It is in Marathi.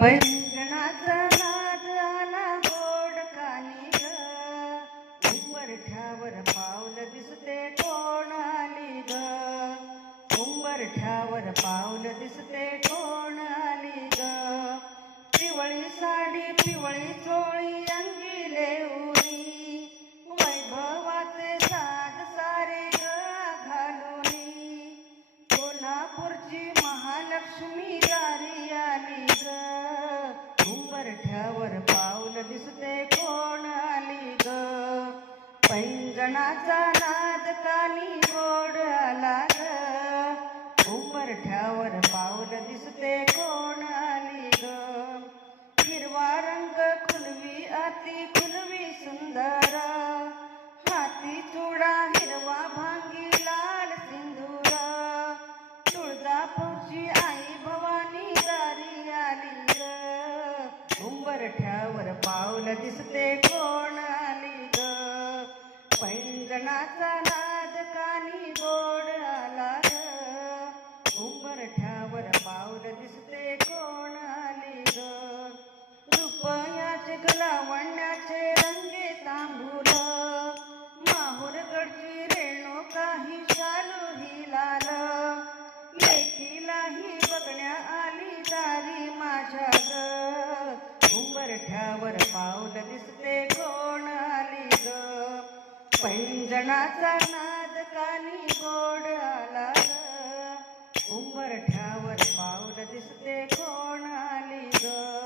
पैंजणाचा नाद आला गोड कानी ग, उंबरठ्यावर पाऊल दिसते कोण आली ग, उंबरठ्यावर पाऊल दिसते कोण आली ग. पिवळी साडी पिवळी चोळी अंगी लेऊनी, वैभवाचे साज सारे गळा घालूनी, कोल्हापूरची महालक्ष्मी दारी आली ग, उंबरठ्यावर पाऊल दिसते कोण आली ग. पैंजणाचा नाद कानी गोड आला ग, उंबरठ्यावर पाऊल दिसते कोण आली ग. हिरवा रंग खुलवी अति खुलवी सुंदर, हाती चुडा हिरवा भांगी लाल सिंदूर, तुळजापूरची आई भवानी दारी आली ग, उंबरठ्यावर पाऊल दिसते कोण आली ग. पैंजणाचा नाद कानी गोड आला ग, उंबरठ्यावर पाऊल दिसते कोण आली ग. रुपयाचे गलावण्याचे रंगे तांबूल, माहूरगडची रेणुका ही शालू ही लाल, लेकीलाही बघण्या आली दारी माझ्या ग, उंबरठ्यावर पाऊल दिसते कोण आली ग. पैंजणाचा नाद कानी गोड आला ग, उंबरठ्यावर पाऊल दिसते कोण आली ग.